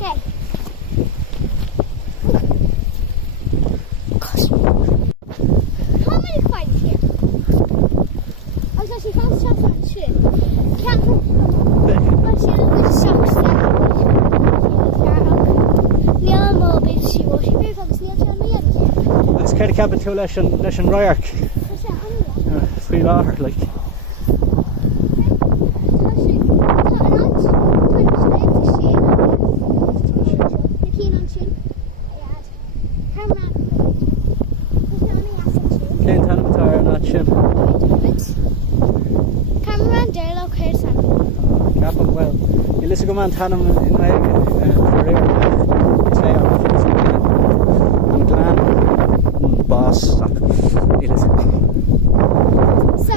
Yeah. Okay. Gosh. How many coins here? I was actually found stuff on the ship. Can't put the socks there. Neil Morbid, she was. She very focused. Neil John Neil. Let's carry the cabin to Leshan Royark. Free laughter, like. Cameraman Dale O'Care Captain, well, you listen to man Tannum in Éabha, for Errigal, Sliabh, and Glan, boss, he listen. So,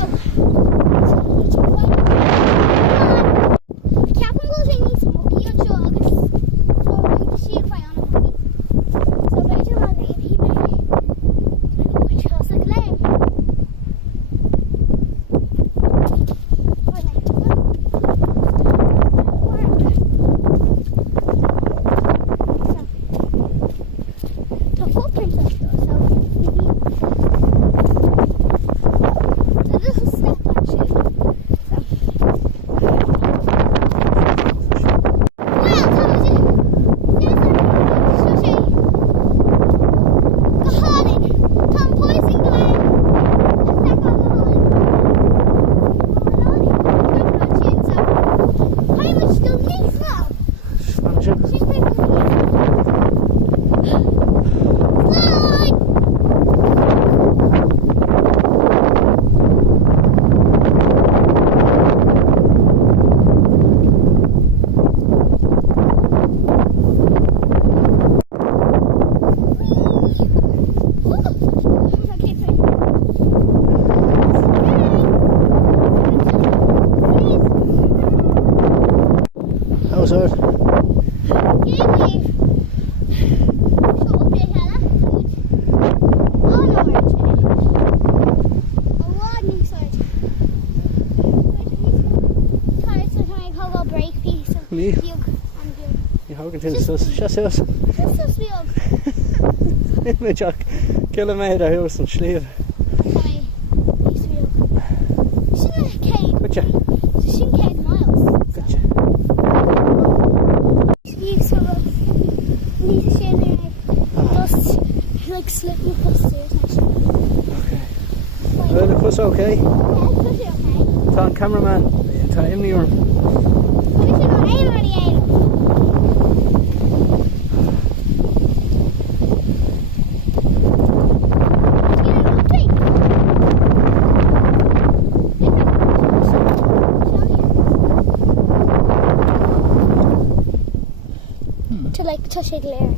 the captain goes in his monkey on August, so we can see if I on a monkey. So, better than he made which was like lame. How's it? You hogan til så sjøs. Med Jack kilometer hus og Sliabh. Gotcha. Gotcha. Like slipping across the stairs actually. Okay. Well, the bus okay? Yeah, the bus is okay. Tom cameraman, Tom in the room. What is it on Éabha or the Éabha? To like touch it later.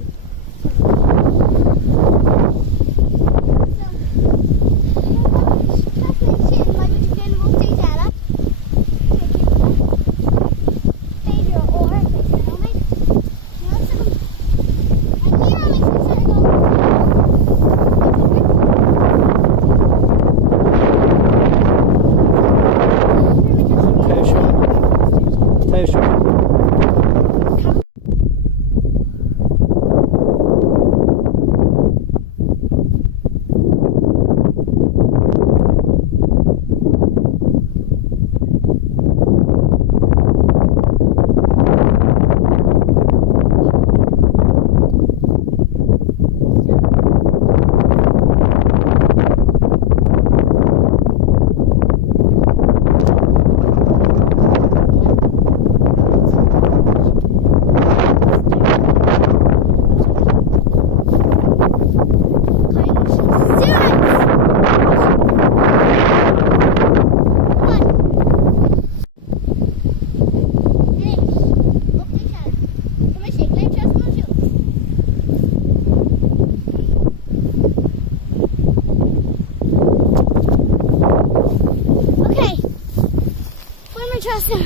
Interesting.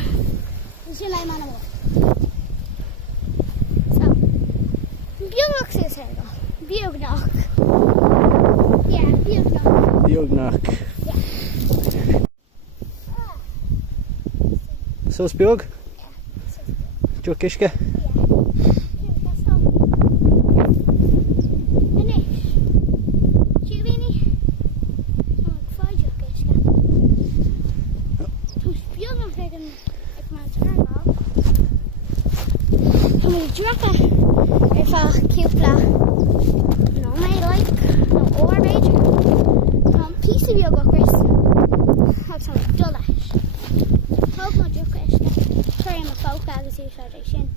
This is lame animal. So, Bugnock is here. Bugnock. Yeah, Bugnock. Bugnock. Yeah. So it's Bug? Yeah, so it's Jokiska. Éabha cúpla nó mé like nó órbéidir Tá písa bhí go Chris Thug tá dul leis Thug má dúchasca chuir am a fóca agus úsáid sin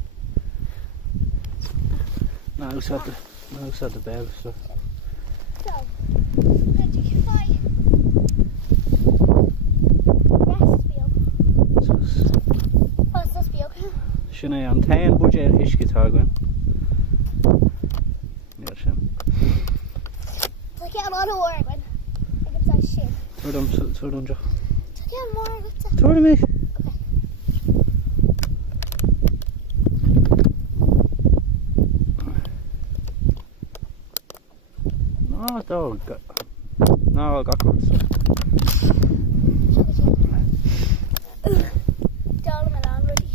Na úsad de bell so. So, good to fight. Rest field. What's this field? Sinna an tain budget isci tágain. Níl sin. Take out a lot of water, man. I can say shit. Tuairm jo. Take out more. What's that? Tuairm mé. Okay. No, gacrods. Dolman on Rudy.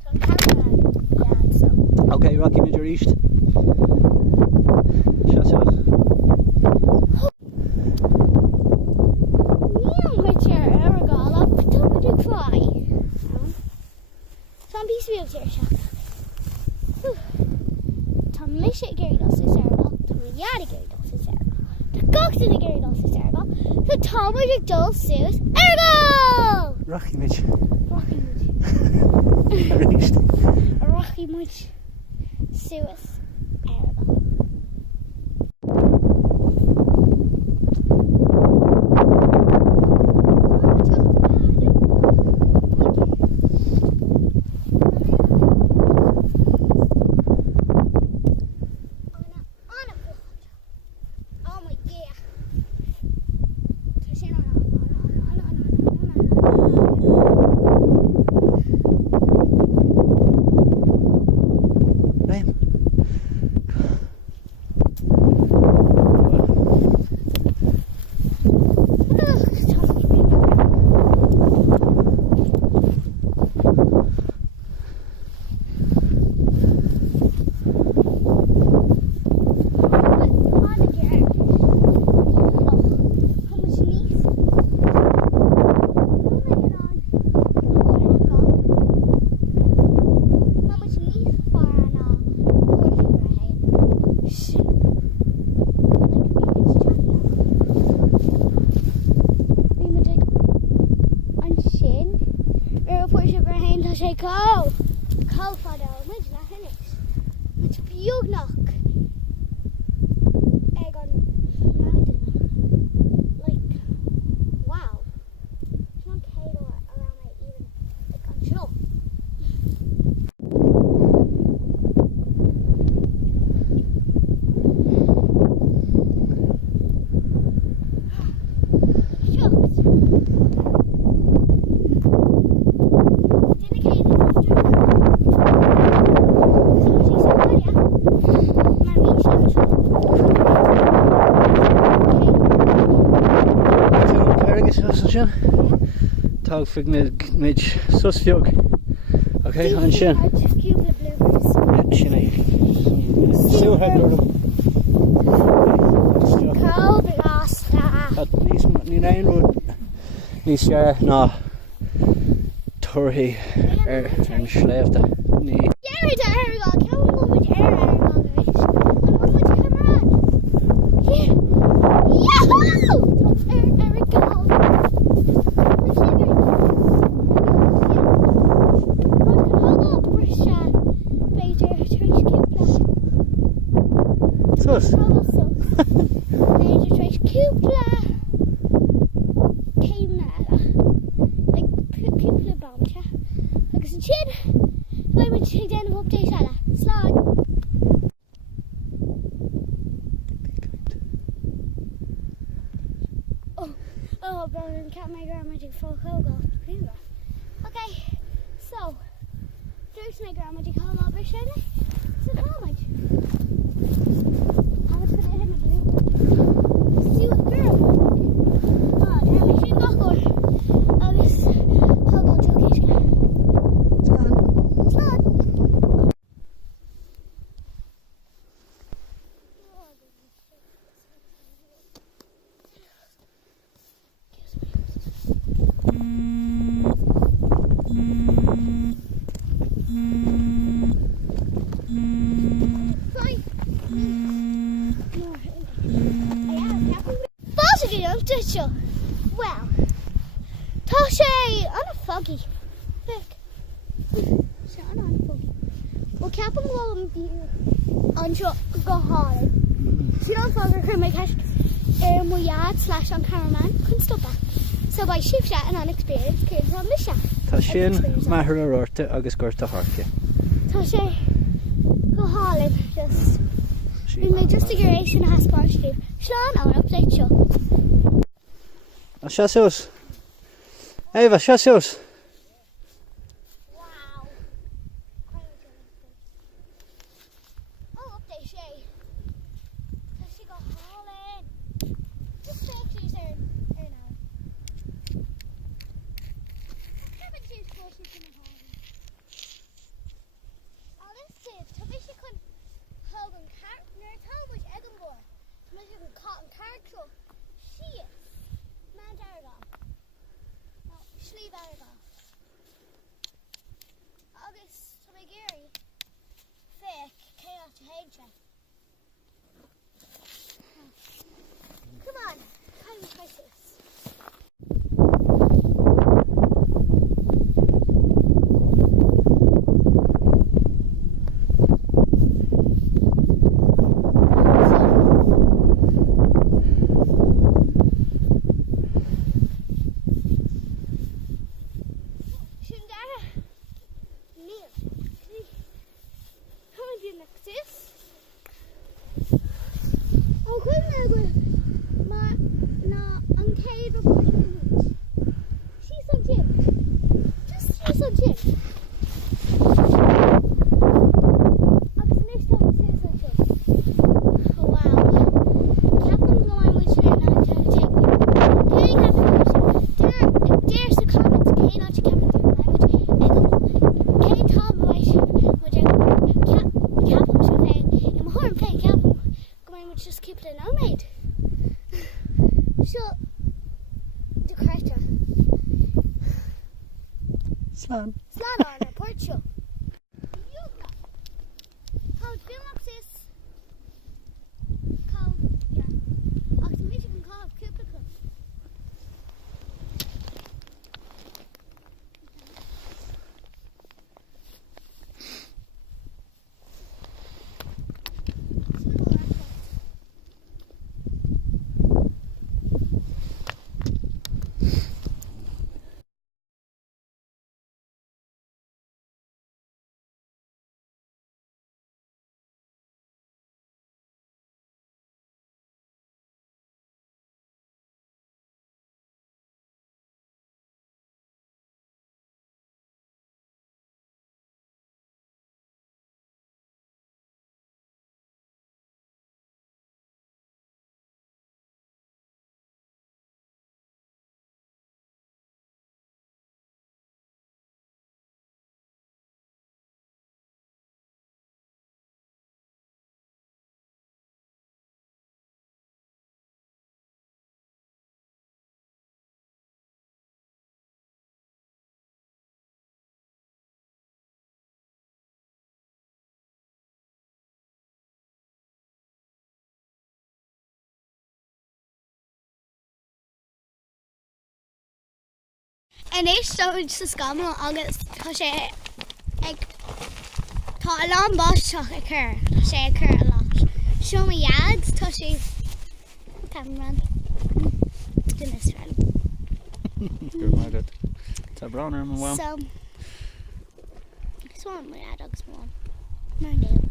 So I'm counting so. Okay, Rocky Major East. Shut up. With your Errigal up, don't do cry. Some piece of your shop. Mishet Gary Doss is Errigal, Yada Gary Doss is Errigal, the Coxon Gary Doss is Errigal, the Thomas Dulce Sues Errigal! Rocky Midge. Rocky Midge Sues Errigal. Go! Go for the image, not finished. It's beautiful. Egg on mountain. Like, wow. There's no cattle around my even. Like, I'm sure. Tag fig mid susfiog. Okay, on sin. Sinna. Still have no. Cold last. At least ní rain road. Ní sé ná turhi an Sliabh ní. Gary to Errigal, can we go with Errigal guys? And one with Samhradh. Yeah. Yahoo! Errigal. Sus. Major trace cúpla céimhneala like cúpla bamte agus an sin le mu ag déanamh update eile Sliabh. Oh, but I can't make grandma do full Errigal. Okay, so there's my grandma do call over Shirley. It's a comment. How much could I have to do? See what girl. Oh, damn, I should go. Oh, this Errigal joke is sé on a foggy. Look. Sé on a foggy. Well, cap and go and be on shot go hard. She don't fogger her my cash. My yard / on cameraman couldn't stop that. So by shift chat and unexperienced kids on the shot. Tá sin maithir a roirte agus gurta harce. Tá sé go hálinn just. We made just a duration has sponsorship. Sean on update show. Shut yours. Éabha, shut yours. Wow. Oh, update Shay. Does she go hauling? Just take these there now. Haven't you supposed to be hauling? Oh, let's see. Tell me she could hold on car. No, tell me which Edinburgh. Tell me she could cotton car truck. She is. Man, Errigal. No, Sliabh Errigal. August, to my Gary. Fake, chaos to hate check. Come on, time crisis. Just keep it an made. So the creator. Slán. Slán on a port show. Yoga. Called Philipsis. Called yeah. Oxymission called cubicle. And they started to scam August because she thought a long boss took a cur. She occur a lot. Show me ads to she camera. Do this friend. Good mad. It's a browner and well. So this one my dog's one. Marindale.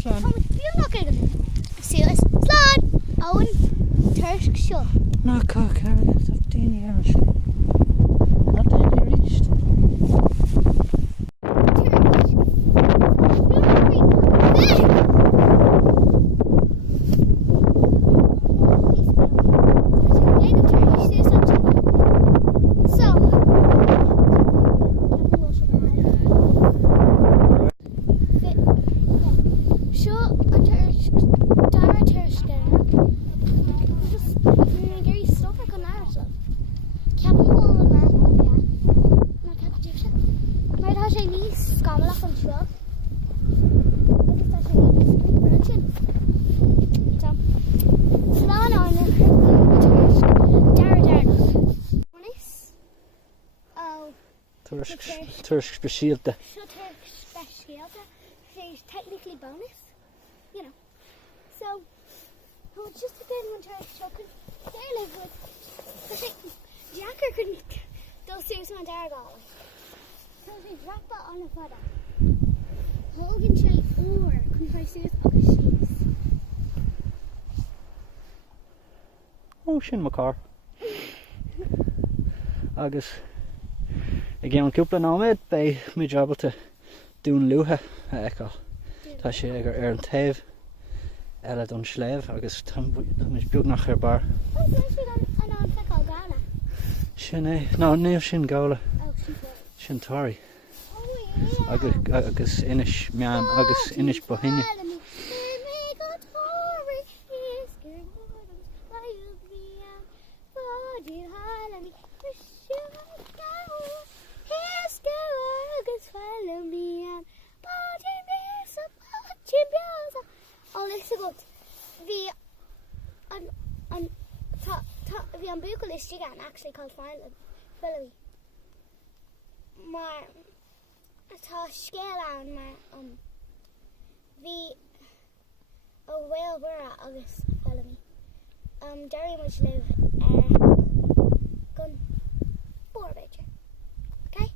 Slán. Oh, you look at him. See this? Slán! Owen Turk show. No cock, Harry. It's up to any Irish. Not any reached. Tuairisc speisialta. Seo specialta. It's technically bonus, you know. So, it's just a good one to show. They live with. Jacker couldn't do Susan and Errigal. So they drop that on a fada. Hogan shape or couldn't I see it on the sheets. Oh, sin my car. Agus again an cúpla nóid bei mi jobalta dún luha a Éabha. Tá sé ag an taobh eile don Sliabh agus tá mis beag nach ar bar. Oh, so she an on fecal gala. Sin é, no, níl sin gála. Oh, she's good. Sin táirí. Oh, yeah. Agus inis meán agus inis bohinne. The umbilical is actually called Philly. Maar tá scéal an mar bhí a bhfuil bura agus Philly. Derry much live gun Borbidger. Okay?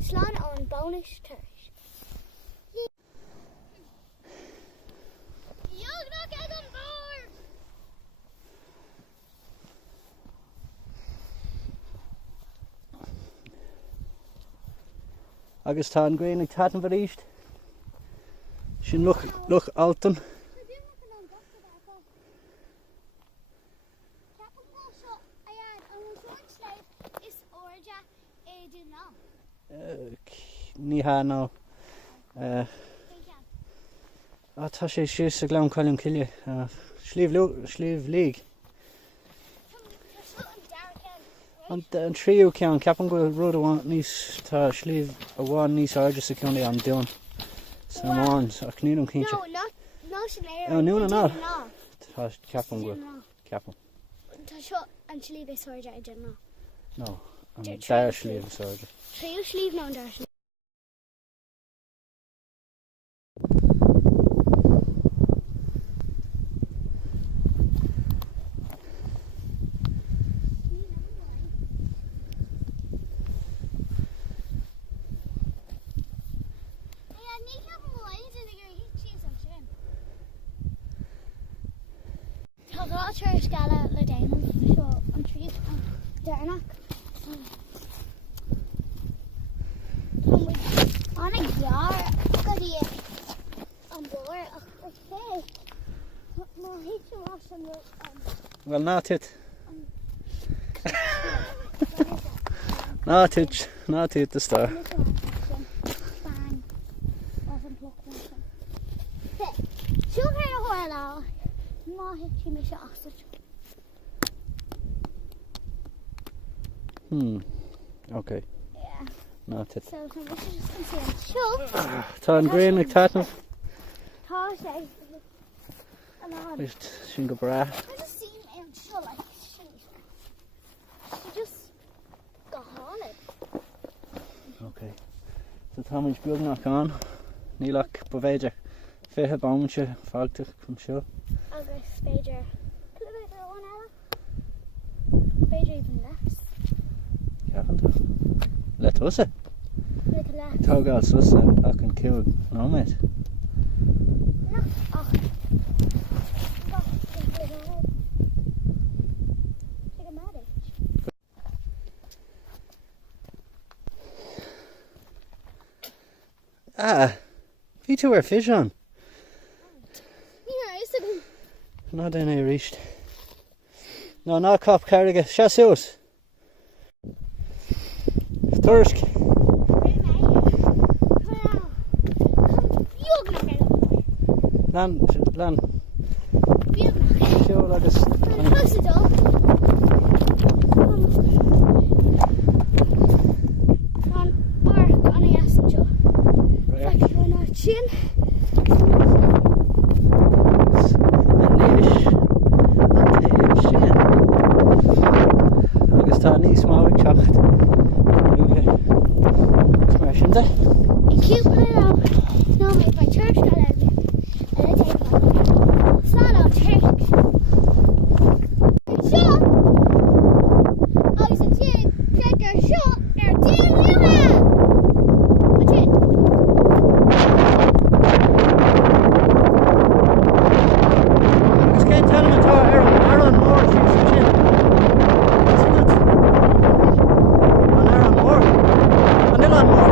Slán on bonus tours. Agus tá an gréin ag tatan bhar íst. Sin luch altan. Ní há ná. Tá sé sios a glán coilm ciile. Sliabh líg. An tríú ceann ceapan go rud amháin níos tá Sliabh a bháin níos áide sa ceanna an dún sa máin ach níl an cínte. No, sin éir. Oh, níl an áil. Tá ceapan go ceapan. Tá seo an Sliabh is áide idir ná. No, an dair Sliabh is áide. Tríú Sliabh ná an dair Sliabh. Tá scala le déanamh seo an tríd dearnach. Tá annig dear go dtí an bóir ach fé. Má héitú as an Well, ná tit. Ná tit the star. Siú chéir a háir lá. Má héitú me se asad. Okay. Yeah. Ná tit. So, we should just consider sure. Tá an gréin ag tatan. Tá sé. Just sin go bra. I just seen him sure like shit. She just got haunted. Okay. So tá muid beag nach an. Nílach bhhéidir fithe bámse fáilteach chun seo. Agus Beidir. Could have been one hour. Beidir even less. Ceapann le tusa. Like less. Tágáil susa ach an cill nóid. No. Oh. Take a medic. Bhí tú ar fish on. Yeah, it's a Ná déana é ríist. No, ná cop carige. Se suas. Tuairisc. Lan. Seo agus. Close the door. On a yes, Joe. Like you're not chin. Agus tá níos má teacht. Mar sin de. Cute little snowman by church got out there. And I take one. It's not on church. Shot! I was a kid. Take a shot. They're doing Éabha. That's it. Agus cén tanna atá ar an mór sin sin. An ar an mór. An il an mór.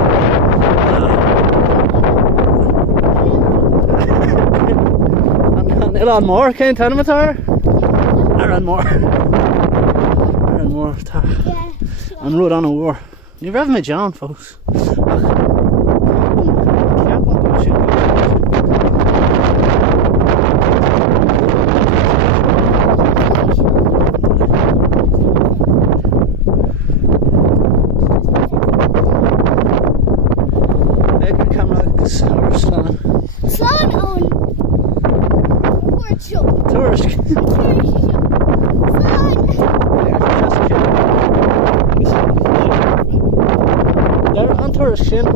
An il an mór cén tanna atá ar an mór. Ar an mór tá. Yeah. An rud an mór. Ní raibh mé John fós. Slán on Portugal. Tourist. They're on tourist sin.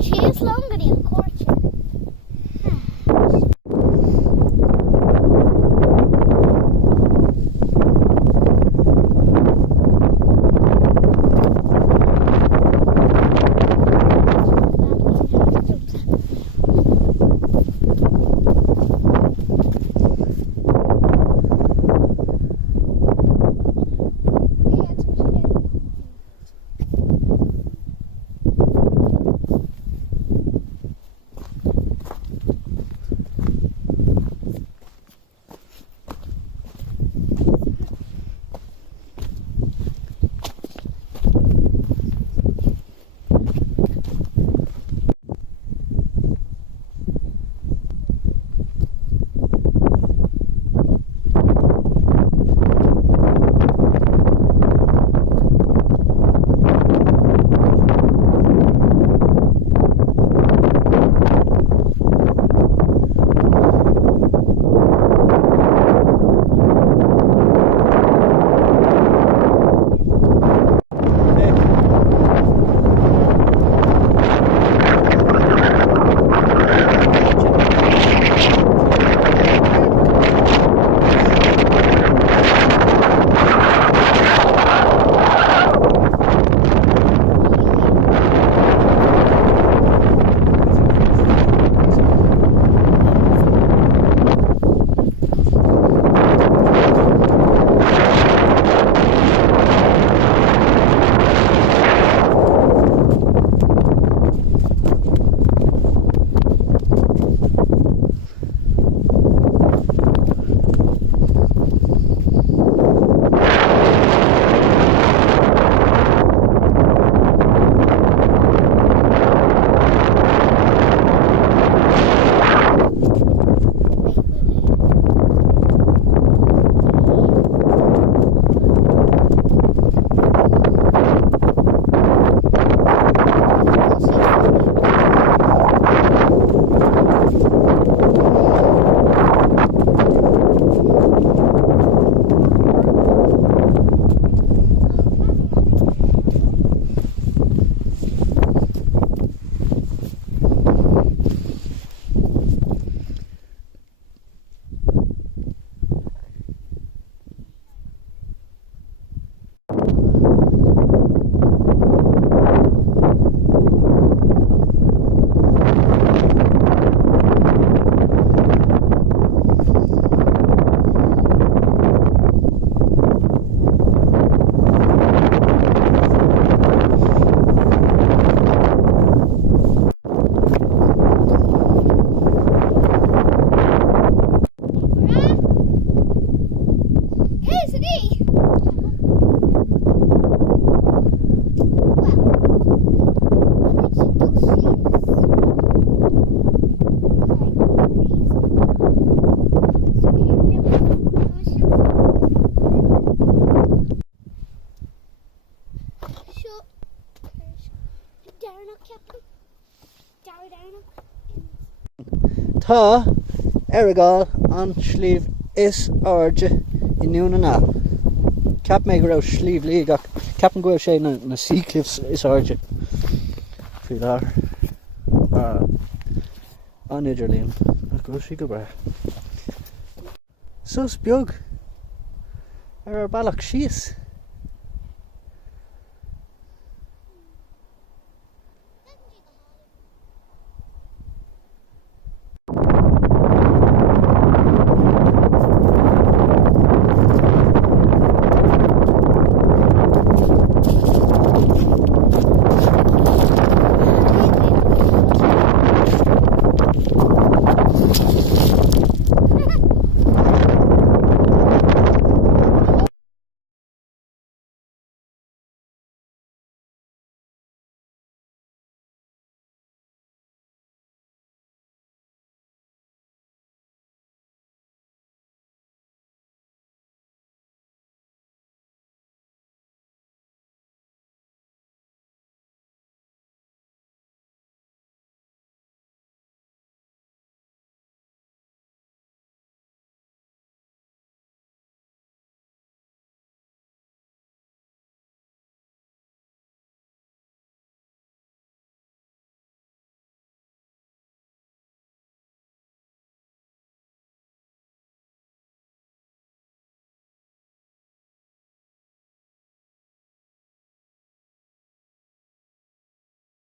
Cheers longer than court. Tá Errigal an Sliabh is airde I nniuana ná. Cap mé go raibh Sliabh lí ach ceapan go raibh sé na sea cliffs is airde. Fí láthair. An idirlíon. Go sí go bra. Sus beag ar bailach síos.